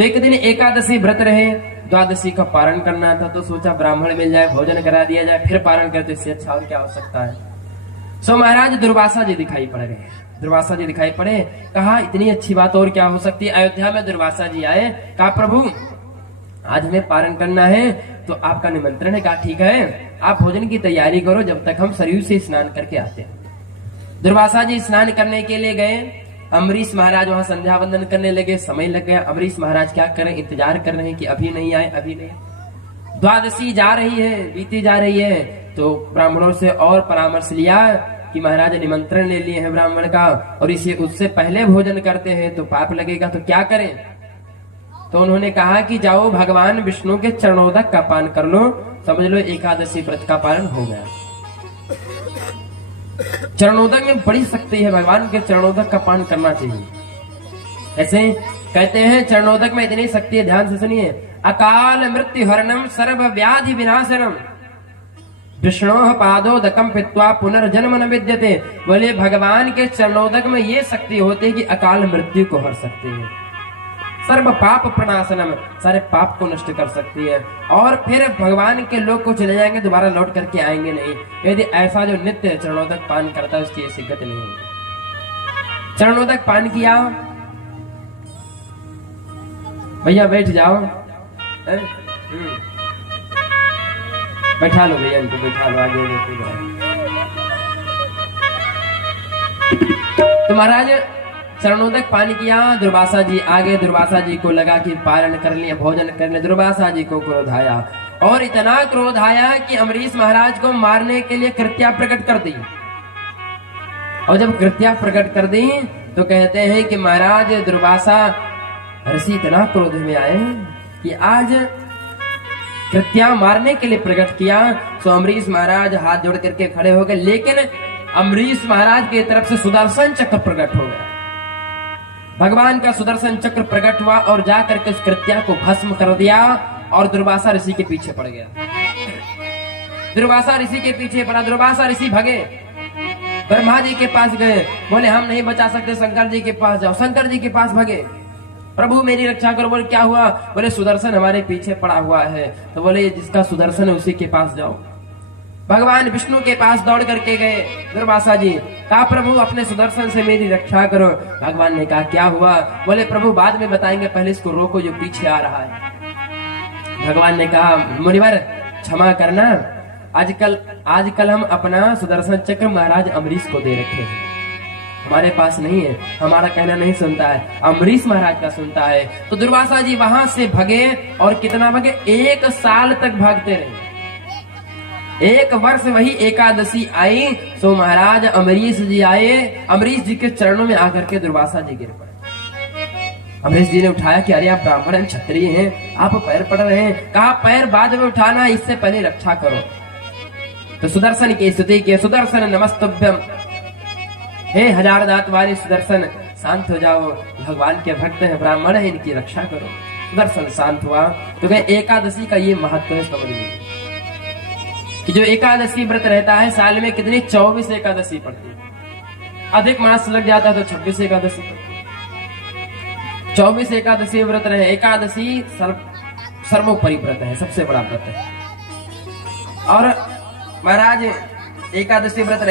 तो एक दिन एकादशी व्रत रहे, द्वादशी का पारण करना था, तो सोचा ब्राह्मण मिल जाए, भोजन करा दिया जाए, फिर पारण करते, इससे अच्छा और क्या हो सकता है। सो महाराज दुर्वासा जी दिखाई पड़ गए। दुर्वासा जी दिखाई पड़े, कहा इतनी अच्छी बात और क्या हो सकती है। अयोध्या में दुर्वासा जी आए, कहा प्रभु आज हमें पारण करना है, तो आपका निमंत्रण है। कहा ठीक है, आप भोजन की तैयारी करो, जब तक हम सरयू से स्नान करके आते हैं। दुर्वासा जी स्नान करने के लिए गए। अम्बरीश महाराज वहां संध्या वंदन करने लगे, समय लग गया। अम्बरीश महाराज क्या करें, इंतजार कर रहे हैं कि अभी नहीं आए, अभी नहीं। द्वादशी जा रही है, बीती जा रही है, तो ब्राह्मणों से और परामर्श लिया कि महाराज निमंत्रण ले लिए हैं ब्राह्मण का, और इसे उससे पहले भोजन करते हैं तो पाप लगेगा, तो क्या करें। तो उन्होंने कहा कि जाओ भगवान विष्णु के चरणोदक का पान कर लो, समझ लो एकादशी व्रत का पालन हो गया। चरणोदक में बड़ी शक्ति है, भगवान के चरणोदक का पान करना चाहिए। ऐसे कहते हैं चरणोदक में इतनी शक्ति है, ध्यान से सुनिए। अकाल मृत्यु हरणम सर्व व्याधि विनाशनम विष्णोः पादोदकम पित्वा पुनर्जन्म न विद्यते। बोले भगवान के चरणोदक में ये शक्ति होती है कि अकाल मृत्यु को हर सकती है, सर्व पाप प्रणाशनम, सारे पाप को नष्ट कर सकती है, और फिर भगवान के लोग को चले जाएंगे, दोबारा लौट करके आएंगे नहीं। यदि ऐसा जो नित्य चरणोदक पान करता है उसकी ऐसी गति नहीं होगी। चरणोदक पान किया, भैया बैठ जाओ, बैठा लो भैया, इनको बैठा लो, आगे तो महाराज चरणोदक पान किया। दुर्वासा जी आगे, दुर्वासा जी को लगा कि पारण कर लिया, भोजन करने। दुर्वासा जी को क्रोध आया, और इतना क्रोध आया कि अम्बरीश महाराज को मारने के लिए कृत्या प्रकट कर दी। और जब कृत्या प्रकट कर दी तो कहते हैं कि महाराज दुर्वासा ऋषि इतना क्रोध में आए कि आज कृत्या मारने के लिए प्रकट किया। तो अम्बरीश महाराज हाथ जोड़ करके खड़े हो गए, लेकिन अम्बरीश महाराज की तरफ से सुदर्शन चक्र प्रकट हो गया। भगवान का सुदर्शन चक्र प्रकट हुआ और जाकर के उस कृत्या को भस्म कर दिया, और दुर्वासा ऋषि के पीछे पड़ गया। दुर्वासा ऋषि के पीछे पड़ा, दुर्वासा ऋषि भगे, ब्रह्मा जी के पास गए, बोले हम नहीं बचा सकते, शंकर जी के पास जाओ। शंकर जी के पास भगे, प्रभु मेरी रक्षा करो। बोले क्या हुआ, बोले सुदर्शन हमारे पीछे पड़ा हुआ है। तो बोले जिसका सुदर्शन है उसी के पास जाओ। भगवान विष्णु के पास दौड़ करके गए दुर्वासा जी, कहा प्रभु अपने सुदर्शन से मेरी रक्षा करो। भगवान ने कहा क्या हुआ, बोले प्रभु बाद में बताएंगे, पहले इसको रोको जो पीछे आ रहा है। भगवान ने कहा मुनिवर क्षमा करना, आजकल हम अपना सुदर्शन चक्र महाराज अम्बरीश को दे रखे हैं, हमारे पास नहीं है, हमारा कहना नहीं सुनता है, अम्बरीश महाराज का सुनता है। तो दुर्वासा जी वहां से भगे, और कितना भगे, 1 साल तक भागते रहे। 1 वर्ष वही एकादशी आई, तो महाराज अम्बरीश जी आए, अम्बरीश जी के चरणों में आकर के दुर्वासा जी गिर पड़े। अम्बरीश जी ने उठाया कि अरे आप ब्राह्मण हैं, क्षत्रिय हैं, आप पैर पड़ रहे हैं। कहा पैर बाद में उठाना, इससे पहले रक्षा करो। तो सुदर्शन की स्तुति की, सुदर्शन नमस्तुभ्यम, हे हजार दांत वाले सुदर्शन शांत हो जाओ, भगवान के भक्त हैं, ब्राह्मण है, इनकी रक्षा करो। सुदर्शन शांत हुआ। तो कहे एकादशी का ये महत्व है, समझ लीजिए कि जो एकादशी व्रत रहता है साल में कितनी 24 एकादशी पड़ती है, अधिक मास लग जाता है तो 26 एकादशी पड़ती है। 24 एकादशी व्रत रहे। एकादशी सर्वोपरि व्रत है, सबसे बड़ा व्रत है। और महाराज एकादशी व्रत रहे